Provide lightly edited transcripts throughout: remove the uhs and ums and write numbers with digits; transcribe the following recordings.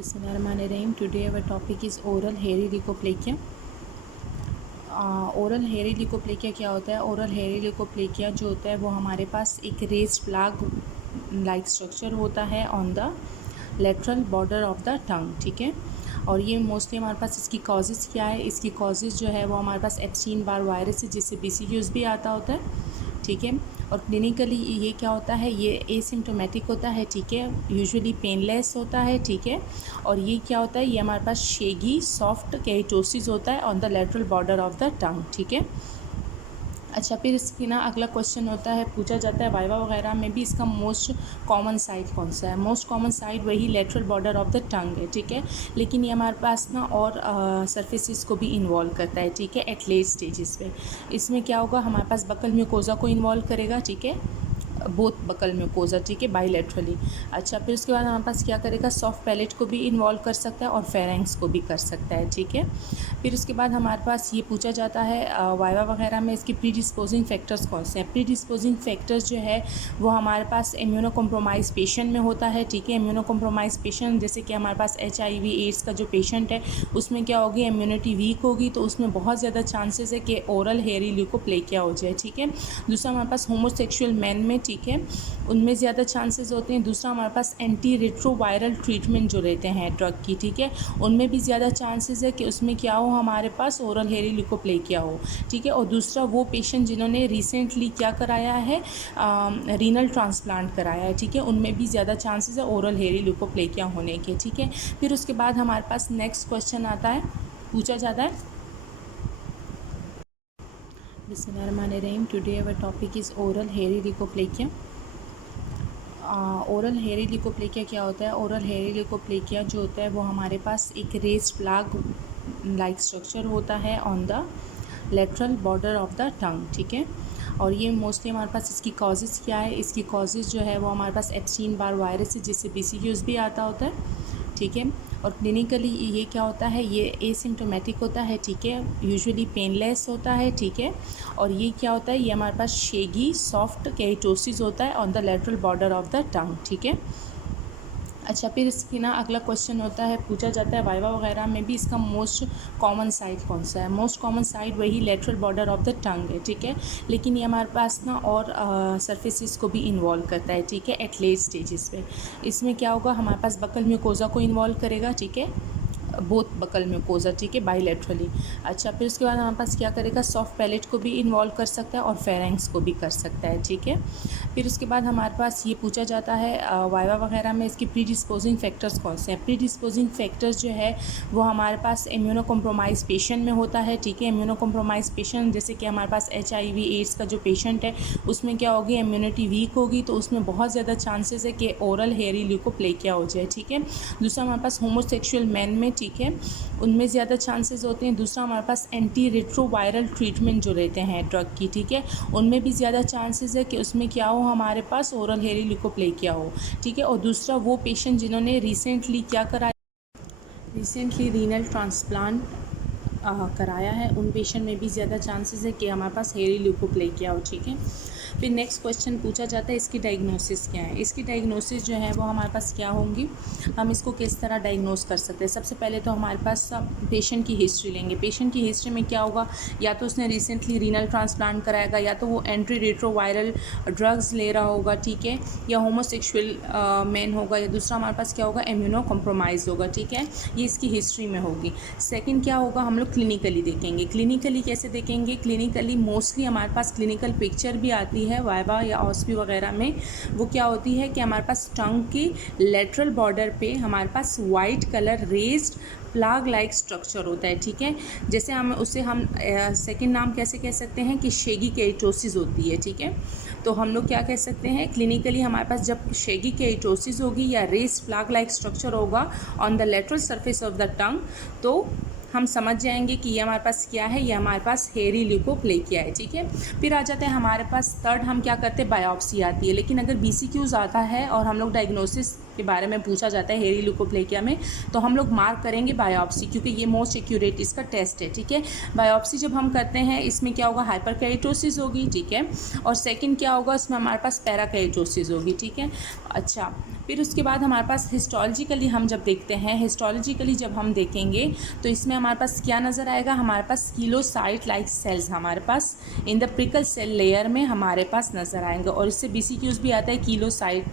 Bismillahirrahmanirrahim. Today our topic is oral hairy leukoplakia. Oral हेरी लिकोप्लेकिया क्या होता है? ओरल हेरी लिकोप्लेकिया जो होता है वो हमारे पास एक रेस्ड प्लाग लाइक स्ट्रक्चर होता है on the lateral border of the tongue, ठीक है। और ये मोस्टली हमारे पास इसकी कॉजेज़ क्या है? इसकी कॉजेज़ जो है वो हमारे पास एप्स्टीन बार वायरस है, जिससे BCQs भी आता होता है, ठीक है। और क्लिनिकली ये क्या होता है? ये एसिम्टोमेटिक होता है, ठीक है, यूजुअली पेनलेस होता है, ठीक है। और ये क्या होता है? ये हमारे पास शेगी सॉफ्ट केराटोसिस होता है on the lateral border of the tongue, ठीक है। अच्छा, फिर इसकी ना अगला क्वेश्चन होता है, पूछा जाता है वाइवा वगैरह में भी, इसका मोस्ट कॉमन साइड कौन सा है? मोस्ट कॉमन साइड वही lateral border of the tongue है, ठीक है। लेकिन ये हमारे पास ना और सर्फेसिस को भी इन्वॉल्व करता है, ठीक है, एट लेट स्टेजेस पे। इसमें क्या होगा? हमारे पास बकल म्यूकोजा को इन्वॉल्व करेगा, ठीक है, बोथ बकल म्यूकोजा, ठीक है, बाईलेटरली। अच्छा, फिर उसके बाद हमारे पास क्या करेगा? सॉफ्ट पैलेट को भी इन्वॉल्व कर सकता है और फेरेंक्स को भी कर सकता है, ठीक है। फिर उसके बाद हमारे पास ये पूछा जाता है वाइवा वगैरह में इसकी प्रीडिस्पोजिंग फैक्टर्स कौन से हैं? प्रीडिस्पोजिंग फैक्टर्स जो है वो हमारे पास इम्यूनो कॉम्प्रोमाइज़ पेशेंट में होता है, ठीक है। इम्यूनो कॉम्प्रोमाइज़ पेशेंट जैसे कि हमारे पास HIV एड्स का जो पेशेंट है उसमें क्या होगी? इम्यूनिटी वीक होगी, तो उसमें बहुत ज़्यादा चांसेस है कि ओरल हेरी ल्यूकोप्लेकिया हो जाए, ठीक है। दूसरा हमारे पास होमोसेक्सुअल मैन में, ठीक है, उनमें ज़्यादा चांसेस होते हैं। दूसरा हमारे पास एंटी रेट्रोवायरल ट्रीटमेंट जो रहते हैं ड्रग की, ठीक है, उनमें भी ज़्यादा चांसेस है कि उसमें क्या हो? हमारे पास ओरल हेरी ल्यूकोप्लेकिया हो, ठीक है। और दूसरा वो पेशेंट जिन्होंने रिसेंटली क्या कराया है? रीनल ट्रांसप्लांट कराया है, ठीक है, उनमें भी ज़्यादा चांसेस है ओरल हेरी ल्यूकोप्लेकिया होने के, ठीक है। फिर उसके बाद हमारे पास नेक्स्ट क्वेश्चन आता है, पूछा जाता है बिस्मिल्लाहिर्रहमानिर्रहीम. Today our topic is oral hairy leukoplakia. Oral हेरी लिकोप्लेकिया क्या होता है? ओरल हेरी लिकोप्लेकिया जो होता है वो हमारे पास एक रेस्ड प्लाग लाइक स्ट्रक्चर होता है on the lateral border of the tongue, ठीक है। और ये मोस्टली हमारे पास इसकी कॉजेज़ क्या है? इसकी कॉजेज़ जो है वो हमारे पास एप्स्टीन बार वायरस है, जिससे BCQs भी आता होता है, ठीक है। और क्लिनिकली ये क्या होता है? ये एसिम्टोमेटिक होता है, ठीक है, यूजुअली पेनलेस होता है, ठीक है। और ये क्या होता है? ये हमारे पास शेगी सॉफ्ट केराटोसिस होता है on the lateral border of the tongue, ठीक है। अच्छा, फिर इसकी ना अगला क्वेश्चन होता है, पूछा जाता है वाइवा वगैरह में भी, इसका मोस्ट कॉमन साइड कौन सा है? मोस्ट कॉमन साइड वही lateral border of the tongue है, ठीक है। लेकिन ये हमारे पास ना और सर्फेसिस को भी इन्वॉल्व करता है, ठीक है, एट लेट स्टेजेस पे। इसमें क्या होगा? हमारे पास बकल म्यूकोजा को इन्वॉल्व करेगा, ठीक है, बोथ बकल म्यूकोजा, ठीक है, बाईलेटरली। अच्छा, फिर उसके बाद हमारे पास क्या करेगा? सॉफ्ट पैलेट को भी इन्वॉल्व कर सकता है और फेरेंक्स को भी कर सकता है, ठीक है। फिर उसके बाद हमारे पास ये पूछा जाता है वाइवा वगैरह में इसकी प्रीडिस्पोजिंग फैक्टर्स कौन से हैं? प्रीडिस्पोजिंग फैक्टर्स जो है वो हमारे पास इम्यूनो कॉम्प्रोमाइज़ पेशेंट में होता है, ठीक है। इम्यूनो कॉम्प्रोमाइज़ पेशेंट जैसे कि हमारे पास HIV एड्स का जो पेशेंट है उसमें क्या होगी? इम्यूनिटी वीक होगी, तो उसमें बहुत ज़्यादा चांसेस है कि ओरल हेरी ल्यूकोप्लेकिया हो जाए, ठीक है। दूसरा हमारे पास होमोसेक्सुअल मैन में, ठीक है, उनमें ज़्यादा चांसेस होते हैं। दूसरा हमारे पास एंटी रेट्रोवायरल ट्रीटमेंट जो रहते हैं ड्रग की, ठीक है, उनमें भी ज़्यादा चांसेस है कि उसमें क्या हो? हमारे पास ओरल हेरी ल्यूकोप्लेकिया हो, ठीक है। और दूसरा वो पेशेंट जिन्होंने रिसेंटली क्या कराया? रिसेंटली रीनल ट्रांसप्लांट कराया है, उन पेशेंट में भी ज़्यादा चांसेस है कि हमारे पास हेरी ल्यूकोप्लेकिया हो, ठीक है। फिर नेक्स्ट क्वेश्चन पूछा जाता है इसकी डायग्नोसिस क्या है? इसकी डायग्नोसिस जो है वो हमारे पास क्या होंगी? हम इसको किस तरह डायग्नोस कर सकते हैं? सबसे पहले तो हमारे पास पेशेंट की हिस्ट्री लेंगे। पेशेंट की हिस्ट्री में क्या होगा? या तो उसने रिसेंटली रीनल ट्रांसप्लांट कराएगा, या तो वो एंटी रेट्रोवायरल ड्रग्स ले रहा होगा, ठीक है, या होमोसेक्सुअल मैन होगा, या दूसरा हमारे पास क्या होगा? इम्यूनो कॉम्प्रोमाइज़ होगा, ठीक है। ये इसकी हिस्ट्री में होगी। सेकंड क्या होगा? हम लोग क्लिनिकली देखेंगे। क्लिनिकली कैसे देखेंगे? क्लिनिकली मोस्टली हमारे पास क्लिनिकल पिक्चर भी आती है वाइवा या ऑस्पी वगैरह में। वो क्या होती है कि हमारे पास टंग की लेटरल बॉर्डर पे हमारे पास white colour raised plaque like structure होता है, ठीक है। जैसे हम सेकंड नाम कैसे कह सकते हैं कि शेगी केराटोसिस होती है, ठीक है। तो हम लोग क्या कह सकते हैं? क्लिनिकली हमारे पास जब शेगी केराटोसिस होगी या रेस्ड प्लाग लाइक स्ट्रक्चर होगा on the lateral surface of the tongue, तो हम समझ जाएंगे कि ये हमारे पास क्या है? ये हमारे पास हेरी ल्यूकोप्लेकिया है, ठीक है। फिर आ जाते हैं हमारे पास थर्ड, हम क्या करते हैं? बायोप्सी आती है। लेकिन अगर BCQs आता है और हम लोग डायग्नोसिस के बारे में पूछा जाता है हेरी ल्यूकोप्लेकिया में, तो हम लोग मार्क करेंगे बायोप्सी, क्योंकि ये मोस्ट एक्यूरेट इसका टेस्ट है, ठीक है। बायोप्सी जब हम करते हैं इसमें क्या होगा, हाइपरकेरेटोसिस होगी, ठीक है। और सेकंड क्या होगा, इसमें हमारे पास पैराकेरेटोसिस होगी, ठीक है। अच्छा, फिर उसके बाद हमारे पास हिस्टोलॉजिकली हम जब देखते हैं, हिस्टोलॉजिकली जब हम देखेंगे तो इसमें हमारे पास क्या नज़र आएगा, हमारे पास कीलोसाइट लाइक सेल्स हमारे पास in the prickle cell layer में हमारे पास नज़र आएंगे। और इससे BCQs भी आता है, कीलोसाइट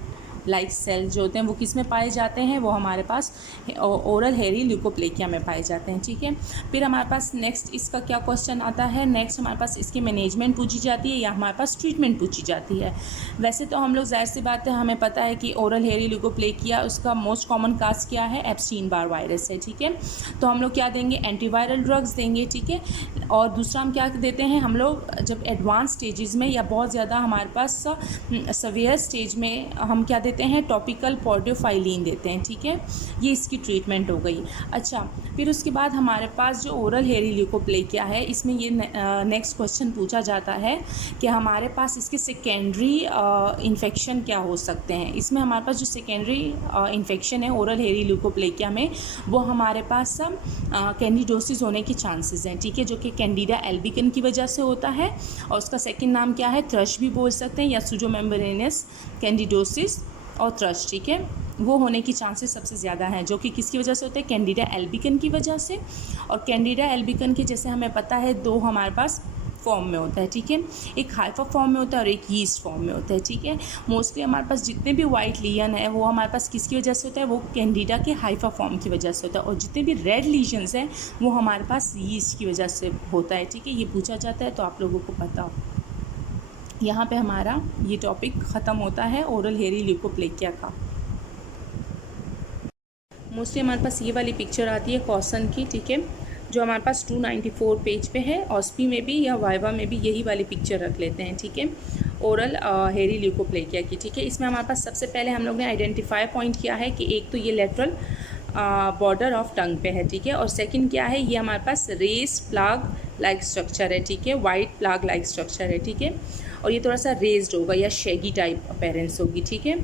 लाइक सेल जो होते हैं वो किस में पाए जाते हैं, वो हमारे पास ओरल हेरी ल्यूकोप्लेकिया में पाए जाते हैं, ठीक है। फिर हमारे पास नेक्स्ट इसका क्या क्वेश्चन आता है, नेक्स्ट हमारे पास इसकी मैनेजमेंट पूछी जाती है या हमारे पास ट्रीटमेंट पूछी जाती है। वैसे तो हम लोग जाहिर सी बात है, हमें पता है कि ओरल हेरी ल्यूकोप्लेकिया उसका मोस्ट कॉमन काज क्या है, एप्स्टीन बार वायरस है, ठीक है। तो हम लोग क्या देंगे, एंटीवायरल ड्रग्स देंगे, ठीक है। और दूसरा हम क्या देते हैं, हम लोग जब एडवांस स्टेजेस में या बहुत ज़्यादा हमारे पास सवियर स्टेज में हम क्या देते हैं, टॉपिकल पॉर्डोफाइलिन देते हैं, ठीक है। ये इसकी ट्रीटमेंट हो गई। अच्छा, फिर उसके बाद हमारे पास जो ओरल हेरी ल्यूकोप्लेकिया है, इसमें ये नेक्स्ट क्वेश्चन पूछा जाता है कि हमारे पास इसके सेकेंडरी इन्फेक्शन क्या हो सकते हैं। इसमें हमारे पास जो सेकेंडरी इन्फेक्शन है ओरल हेरी ल्यूकोप्लेकिया में, वो हमारे पास कैंडिडोसिस होने के चांसेस हैं, ठीक है, जो कि कैंडिडा एल्बिकन की वजह से होता है। और उसका सेकेंड नाम क्या है, थ्रश भी बोल सकते हैं, या सूडोमेम्ब्रेनस कैंडिडोसिस और थ्रश, ठीक है। वो होने की चांसेस सबसे ज़्यादा हैं, जो कि किसकी वजह से होते हैं, कैंडिडा एल्बिकन की वजह से। और कैंडिडा एल्बिकन के जैसे हमें पता है दो हमारे पास फॉर्म में होता है, ठीक है। एक हाइफा फॉर्म में होता है और एक यीस्ट फॉर्म में होता है, ठीक है। मोस्टली हमारे पास जितने भी वाइट लीजन है वो हमारे पास किसकी वजह से होता है, वो कैंडिडा के हाइफा फॉर्म की वजह से होता है। और जितने भी रेड लीजन्स हैं वो हमारे पास यीस्ट की वजह से होता है, ठीक है। ये पूछा जाता है तो आप लोगों को पता हो। यहाँ पे हमारा ये टॉपिक ख़त्म होता है ओरल हेरी ल्यूकोप्लेकिया का। मोस्टली हमारे पास ये वाली पिक्चर आती है कॉसन की, ठीक है, जो हमारे पास 294 पेज पे है। ऑस्पी में भी या वाइवा में भी यही वाली पिक्चर रख लेते हैं, ठीक है, ओरल हेरी ल्यूकोप्लेकिया की, ठीक है। इसमें हमारे पास सबसे पहले हम लोग ने आइडेंटिफाई पॉइंट किया है कि एक तो ये लेटरल बॉर्डर ऑफ टंग पे है, ठीक है। और सेकंड क्या है, ये हमारे पास रेस प्लाग लाइक स्ट्रक्चर है, ठीक है, वाइट प्लाग लाइक स्ट्रक्चर है, ठीक है। और ये थोड़ा सा रेज्ड होगा या शेगी टाइप अपेरेंस होगी, ठीक है।